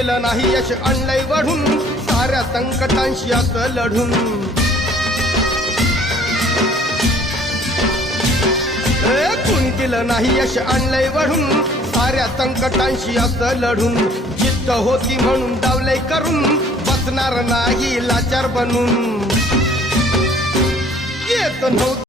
केलं नाही यश आणलंय वढून साऱ्या संकटांशी असं लढून कुणी केलं नाही यश आणलंय वढून साऱ्या संकटांशी असं लढून जिद्द होती म्हणून डावलंय करून बसणार नाही लाचार बनून येत नव्हतं